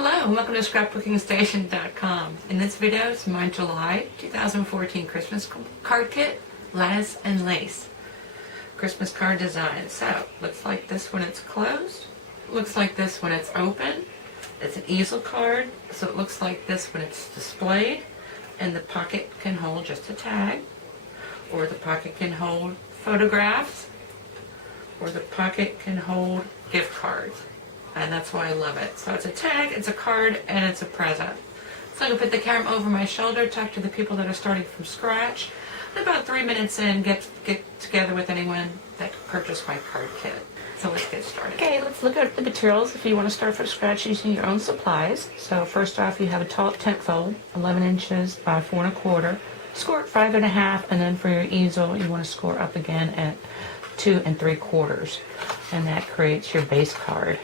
Hello and welcome to scrapbookingstation.com. In this video, it's my July 2014 Christmas card kit, Lattice and Lace. Christmas card design. So, looks like this when it's closed. Looks like this when it's open. It's an easel card, so it looks like this when it's displayed. And the pocket can hold just a tag, or the pocket can hold photographs, or the pocket can hold gift cards. And that's why I love it. So it's a tag, it's a card, and it's a present. So I can put the camera over my shoulder, talk to the people that are starting from scratch, and about 3 minutes in, get together with anyone that purchased my card kit. So let's get started. Okay, let's look at the materials if you want to start from scratch using your own supplies. So first off, you have a tall tent fold, 11 inches by 4 1/4, score at 5 1/2, and then for your easel, you want to score up again at 2 3/4, and that creates your base card.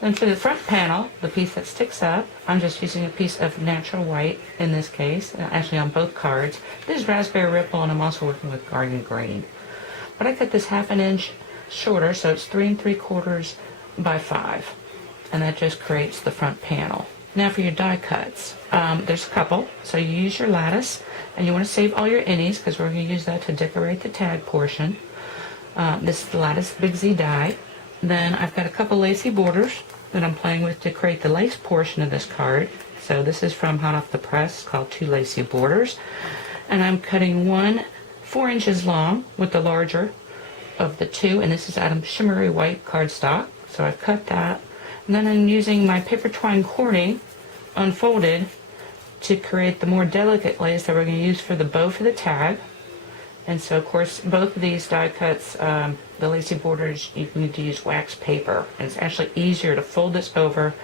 Then for the front panel, the piece that sticks up, I'm just using a piece of natural white in this case, actually on both cards. This is raspberry ripple, and I'm also working with garden green. But I cut this 1/2 inch shorter, so it's 3 3/4 by 5, and that just creates the front panel. Now for your die cuts, there's a couple. So you use your lattice, and you want to save all your innies because we're going to use that to decorate the tag portion. This is the Lattice Big Z die. Then I've got a couple lacy borders that I'm playing with to create the lace portion of this card. So this is from hot off the press, called 2 lacy borders. And I'm cutting one 4 inches long with the larger of the two, and this is out of shimmery white cardstock. So I've cut that. And then I'm using my paper twine cording unfolded to create the more delicate lace that we're going to use for the bow for the tag. And so, of course, both of these die cuts, the lacy borders, you need to use wax paper. And it's actually easier to fold this over,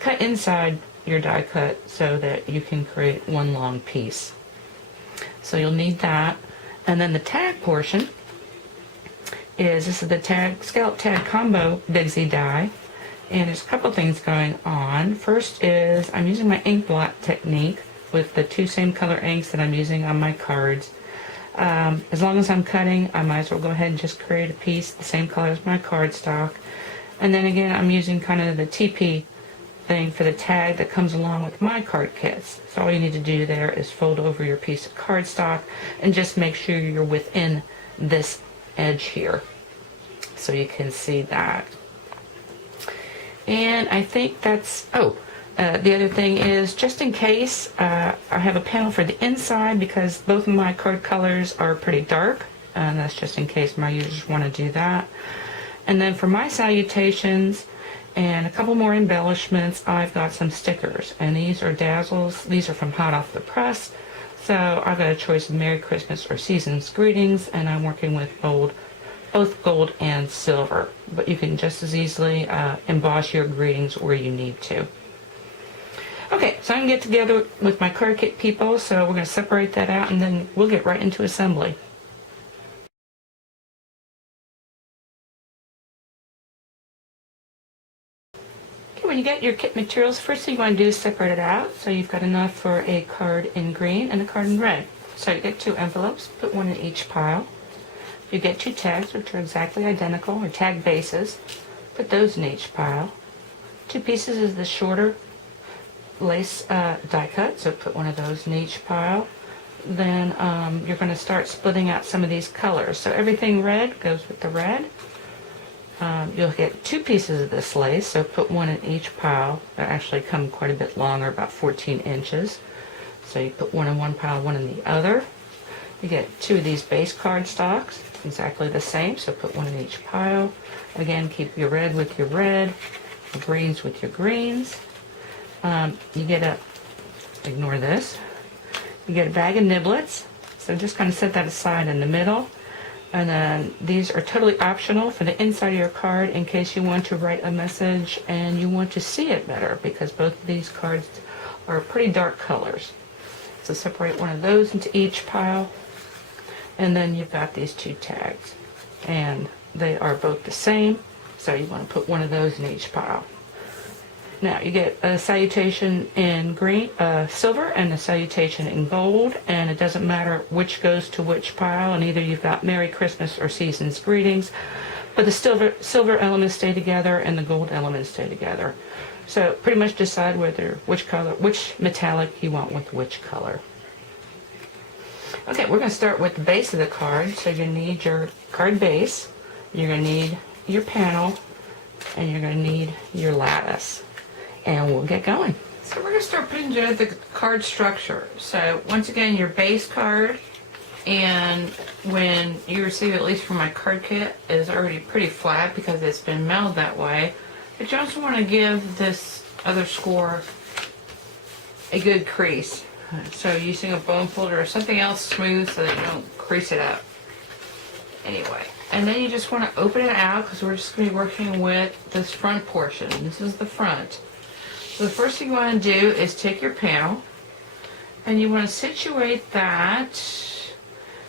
cut inside your die cut so that you can create one long piece. So you'll need that. And then the tag portion this is the scallop tag combo Big Z die. And there's a couple things going on. First is I'm using my ink blot technique with the 2 same color inks that I'm using on my cards. As long as I'm cutting, I might as well go ahead and just create a piece the same color as my cardstock. And then again, I'm using kind of the TP thing for the tag that comes along with my card kits. So all you need to do there is fold over your piece of cardstock and just make sure you're within this edge here so you can see that. And I think that's, the other thing is, just in case, I have a panel for the inside because both of my card colors are pretty dark, and that's just in case my users want to do that. And then for my salutations and a couple more embellishments, I've got some stickers, and these are dazzles. These are from hot off the press, so I've got a choice of Merry Christmas or Season's Greetings, and I'm working with both gold and silver, but you can just as easily emboss your greetings where you need to. Okay, so I'm going to get together with my card kit people, so we're going to separate that out and then we'll get right into assembly. Okay, when you get your kit materials, first thing you want to do is separate it out. So you've got enough for a card in green and a card in red. So you get 2 envelopes, put one in each pile. You get 2 tags, which are exactly identical, or tag bases. Put those in each pile. 2 pieces is the shorter lace die cut, so put one of those in each pile. Then you're going to start splitting out some of these colors. So everything red goes with the red. You'll get 2 pieces of this lace, so put one in each pile. They actually come quite a bit longer, about 14 inches. So you put one in one pile, one in the other. You get 2 of these base card stocks, exactly the same, so put one in each pile. Again, keep your red with your red, your greens with your greens. You get ignore this, you get a bag of niblets, so just kind of set that aside in the middle. And then these are totally optional for the inside of your card in case you want to write a message and you want to see it better, because both of these cards are pretty dark colors. So separate one of those into each pile, and then you've got these 2 tags, and they are both the same, so you want to put one of those in each pile. Now you get a salutation in green, silver, and a salutation in gold, and it doesn't matter which goes to which pile, and either you've got Merry Christmas or Season's Greetings, but the silver elements stay together and the gold elements stay together. So pretty much decide which metallic you want with which color. Okay, we're going to start with the base of the card. So you're going to need your card base, you're going to need your panel, and you're going to need your lattice. And we'll get going. So we're going to start putting together the card structure. So once again, your base card, and when you receive, at least from my card kit, is already pretty flat because it's been milled that way. But you also want to give this other score a good crease. So using a bone folder or something else smooth so that you don't crease it up. Anyway, and then you just want to open it out because we're just going to be working with this front portion. This is the front. So the first thing you want to do is take your panel and you want to situate that.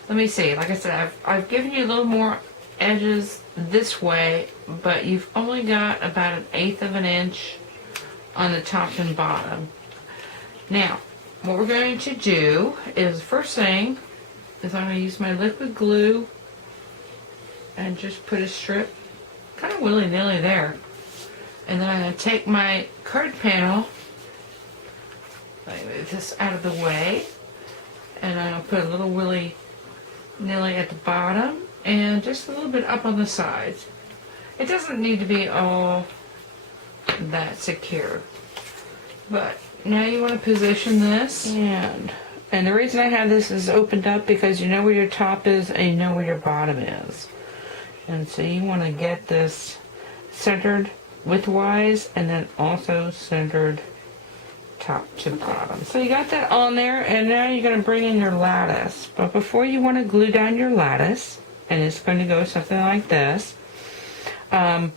Let me see, like I said, I've given you a little more edges this way, but you've only got about 1/8 of an inch on the top and bottom. Now, what we're going to do is, first thing is I'm going to use my liquid glue and just put a strip kind of willy-nilly there. And then I'm going to take my card panel, let me move this out of the way, and I'm going to put a little willy-nilly at the bottom and just a little bit up on the sides. It doesn't need to be all that secure. But now you want to position this, and the reason I have this is opened up because you know where your top is and you know where your bottom is. And so you want to get this centered widthwise and then also centered top to bottom. So you got that on there, and now you're going to bring in your lattice. But before you want to glue down your lattice, and it's going to go something like this, you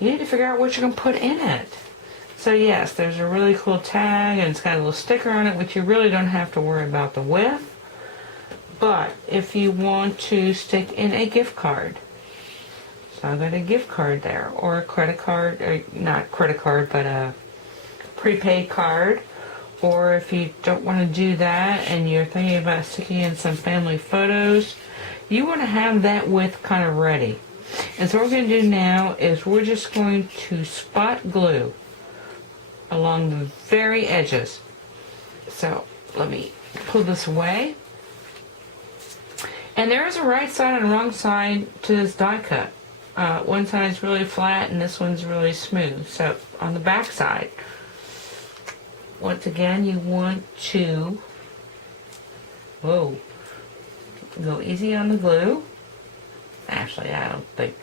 need to figure out what you're going to put in it. So yes, there's a really cool tag and it's got a little sticker on it, which you really don't have to worry about the width. But if you want to stick in a gift card, so I've got a gift card there, or a credit card, or not credit card, but a prepaid card. Or if you don't want to do that and you're thinking about sticking in some family photos, you want to have that width kind of ready. And so what we're going to do now is we're just going to spot glue along the very edges. So let me pull this away. And there is a right side and wrong side to this die cut. One side's really flat and this one's really smooth. So on the back side, once again, you want to go easy on the glue. Actually, I don't think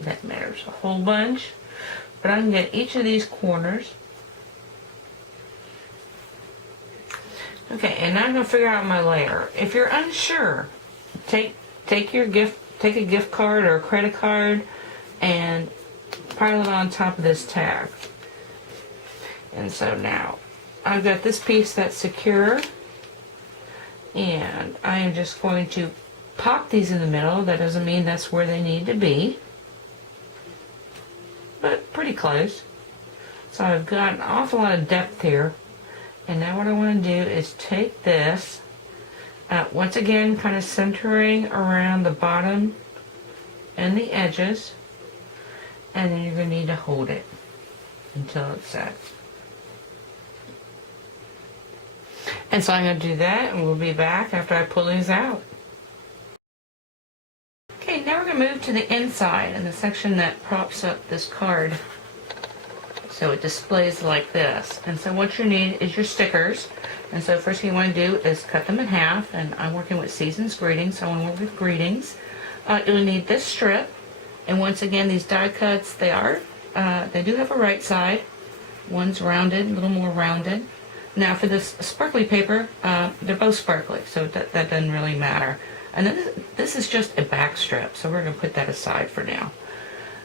that matters a whole bunch. But I can get each of these corners. Okay, and now I'm going to figure out my layer. If you're unsure, take a gift card or a credit card and pile it on top of this tag. And so now I've got this piece that's secure, and I am just going to pop these in the middle. That doesn't mean that's where they need to be, but pretty close. So I've got an awful lot of depth here. And now what I want to do is take this, once again kind of centering around the bottom and the edges, and then you're going to need to hold it until it's set. And so I'm going to do that, and we'll be back after I pull these out. Okay, now we're going to move to the inside and the section that props up this card so it displays like this. And so what you need is your stickers. And so first thing you want to do is cut them in half, and I'm working with Season's Greetings, so I want to work with greetings. You'll need this strip, and once again these die cuts, they do have a right side. One's rounded, a little more rounded. Now for this sparkly paper, they're both sparkly, so that doesn't really matter. And then this is just a back strip, so we're going to put that aside for now.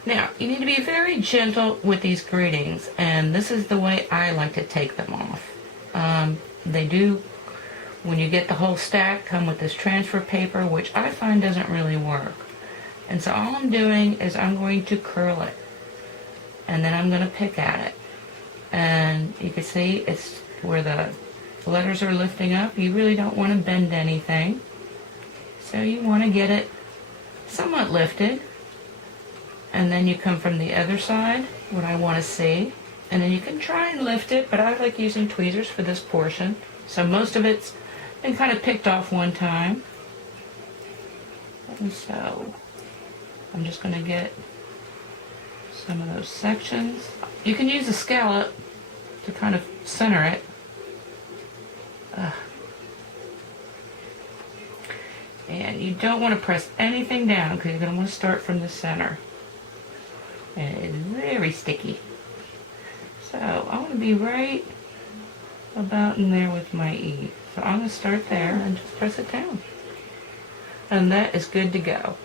Now, you need to be very gentle with these greetings, and this is the way I like to take them off. They do, when you get the whole stack, come with this transfer paper, which I find doesn't really work. And so all I'm doing is I'm going to curl it, and then I'm going to pick at it. And you can see it's where the letters are lifting up. You really don't want to bend anything. So you want to get it somewhat lifted. And then you come from the other side, what I want to see. And then you can try and lift it, but I like using tweezers for this portion. So most of it's been kind of picked off one time. And so I'm just going to get some of those sections. You can use a scallop to kind of center it. And you don't want to press anything down because you're going to want to start from the center. And it's very sticky. So I want to be right about in there with my E. So I'm going to start there and just press it down. And that is good to go.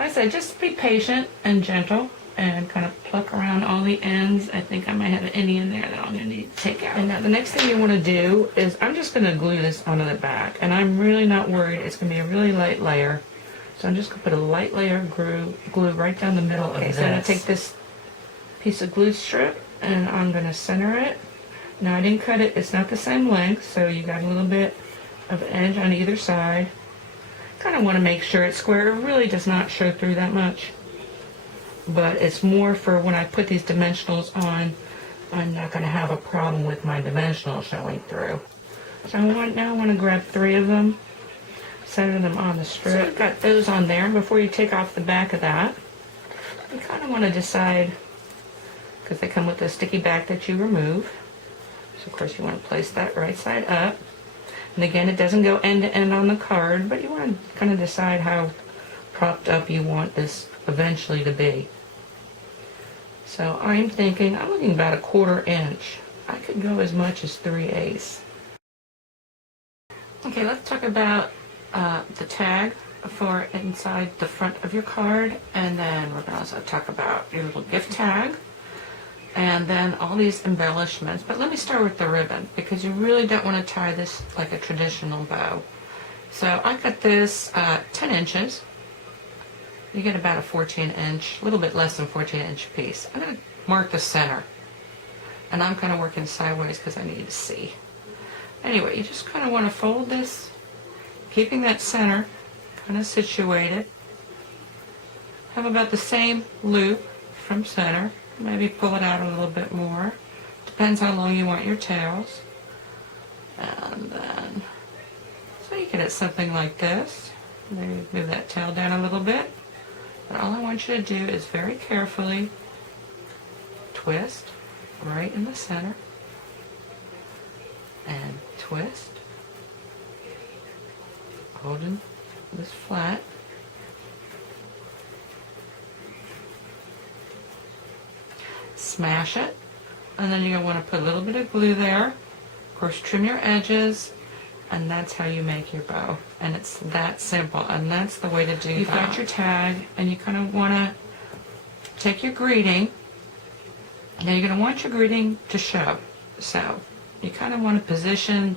Like I said, just be patient and gentle and kind of pluck around all the ends. I think I might have an innie in there that I'm going to need to take out. And now the next thing you want to do is I'm just going to glue this onto the back. And I'm really not worried. It's going to be a really light layer. So I'm just going to put a light layer of glue right down the middle of this. So I'm going to take this piece of glue strip and I'm going to center it. Now I didn't cut it, it's not the same length, so you got a little bit of edge on either side. Kind of want to make sure it's square. It really does not show through that much, but it's more for when I put these dimensionals on, I'm not going to have a problem with my dimensionals showing through. So now I want to grab 3 of them, center them on the strip. So I've got those on there. Before you take off the back of that, you kind of want to decide, because they come with a sticky back that you remove. So of course you want to place that right side up. And again, it doesn't go end to end on the card, but you want to kind of decide how propped up you want this eventually to be. So I'm thinking, I'm looking about a 1/4 inch. I could go as much as 3/8. Okay, let's talk about the tag for inside the front of your card, and then we're going to also talk about your little gift tag. And then all these embellishments. But let me start with the ribbon, because you really don't want to tie this like a traditional bow. So I cut this 10 inches. You get about a 14-inch, a little bit less than 14-inch piece. I'm going to mark the center. And I'm kind of working sideways because I need to see. Anyway, you just kind of want to fold this, keeping that center kind of situated. Have about the same loop from center. Maybe pull it out a little bit more. Depends how long you want your tails. And then, so you get it something like this. Maybe move that tail down a little bit. But all I want you to do is very carefully twist right in the center. And twist. Holding this flat. Smash it, and then you're going to want to put a little bit of glue there. Of course, trim your edges, and that's how you make your bow. And it's that simple, and that's the way to do it. You've got your tag, and you kind of want to take your greeting. Now you're going to want your greeting to show. So you kind of want to position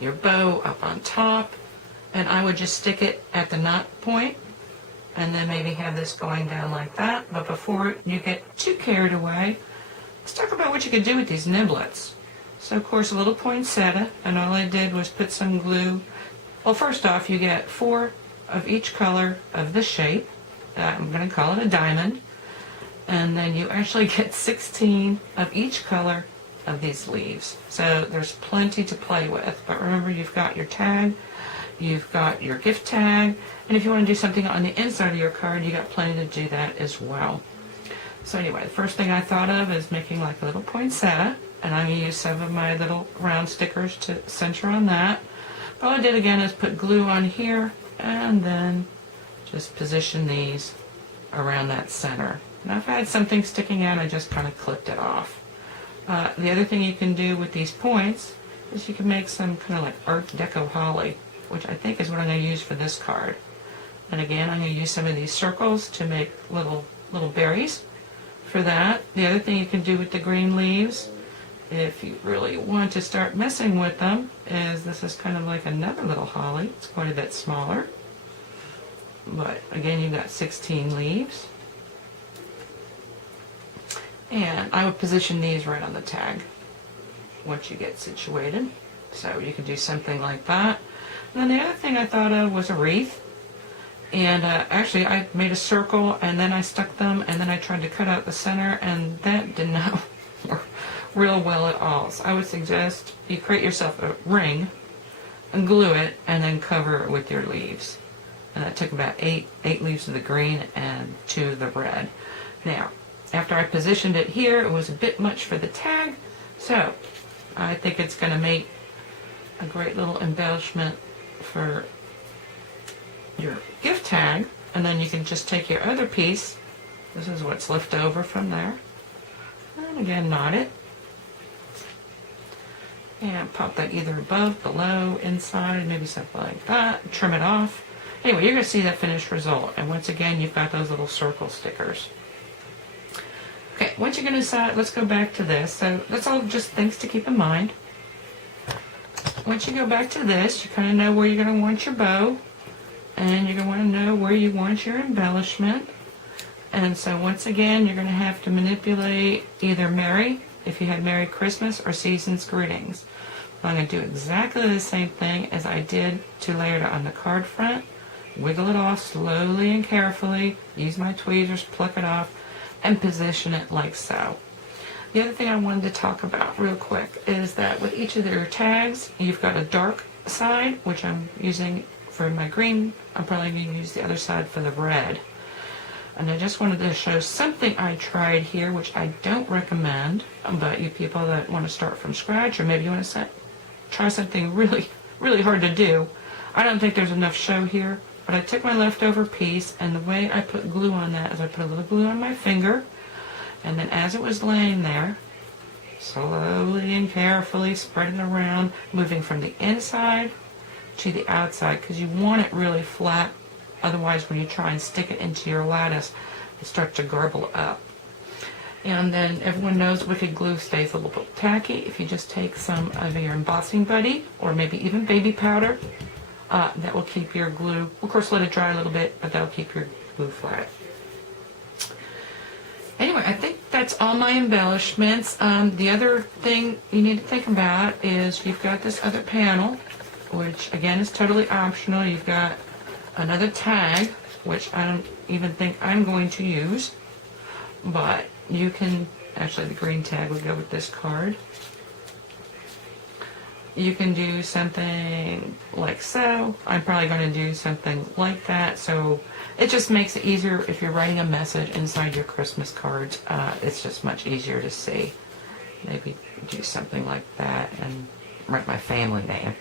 your bow up on top, and I would just stick it at the knot point. And then maybe have this going down like that. But before you get too carried away, let's talk about what you could do with these niblets. So of course a little poinsettia, and all I did was put some glue. Well, first off, you get 4 of each color of the shape. I'm going to call it a diamond. And then you actually get 16 of each color of these leaves. So there's plenty to play with. But remember, you've got your tag, you've got your gift tag, and if you want to do something on the inside of your card, you got plenty to do that as well. So anyway, the first thing I thought of is making like a little poinsettia, and I'm going to use some of my little round stickers to center on that. All I did again is put glue on here, and then just position these around that center. Now if I had something sticking out, I just kind of clipped it off. The other thing you can do with these points is you can make some kind of like Art Deco holly, which I think is what I'm going to use for this card. And again, I'm going to use some of these circles to make little berries for that. The other thing you can do with the green leaves, if you really want to start messing with them, is this is kind of like another little holly. It's quite a bit smaller. But again, you've got 16 leaves. And I would position these right on the tag once you get situated. So you can do something like that. And then the other thing I thought of was a wreath. And actually I made a circle and then I stuck them and then I tried to cut out the center, and that did not real well at all. So I would suggest you create yourself a ring and glue it and then cover it with your leaves. And that took about eight leaves of the green and 2 of the red. Now, after I positioned it here, it was a bit much for the tag, so I think it's going to make a great little embellishment for your gift tag. And then you can just take your other piece, this is what's left over from there, and again knot it, and pop that either above, below, inside, maybe something like that, trim it off. Anyway, you're going to see that finished result, and once again you've got those little circle stickers. Okay, once you're going to decide, let's go back to this. So that's all just things to keep in mind. Once you go back to this, you kind of know where you're going to want your bow, and you're going to want to know where you want your embellishment. And so once again, you're going to have to manipulate either Merry, if you had Merry Christmas, or Season's Greetings. I'm going to do exactly the same thing as I did to layer it on the card front. Wiggle it off slowly and carefully, use my tweezers, pluck it off, and position it like so. The other thing I wanted to talk about real quick is that with each of your tags, you've got a dark side, which I'm using for my green. I'm probably going to use the other side for the red. And I just wanted to show something I tried here, which I don't recommend, but you people that want to start from scratch, or maybe you want to try something really, really hard to do, I don't think there's enough show here, but I took my leftover piece, and the way I put glue on that is I put a little glue on my finger, and then as it was laying there, slowly and carefully spread it around, moving from the inside to the outside, because you want it really flat. Otherwise, when you try and stick it into your lattice, it starts to garble up. And then everyone knows wicked glue stays a little bit tacky. If you just take some of your embossing buddy, or maybe even baby powder, that will keep your glue, of course let it dry a little bit, but that will keep your glue flat. Anyway, I think that's all my embellishments. The other thing you need to think about is you've got this other panel, which again is totally optional. You've got another tag, which I don't even think I'm going to use, but you can, actually the green tag would go with this card. You can do something like so. I'm probably going to do something like that, so it just makes it easier if you're writing a message inside your Christmas cards. It's just much easier to see. Maybe do something like that and write my family name.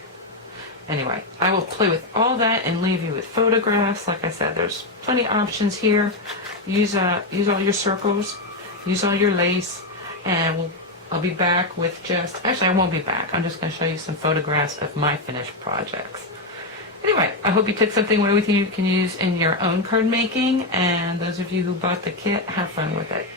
Anyway, I will play with all that and leave you with photographs. Like I said, there's plenty of options here. Use all your circles, use all your lace, and I'll be back with actually I won't be back. I'm just going to show you some photographs of my finished projects. Anyway, I hope you took something away with you can use in your own card making, and those of you who bought the kit, have fun with it.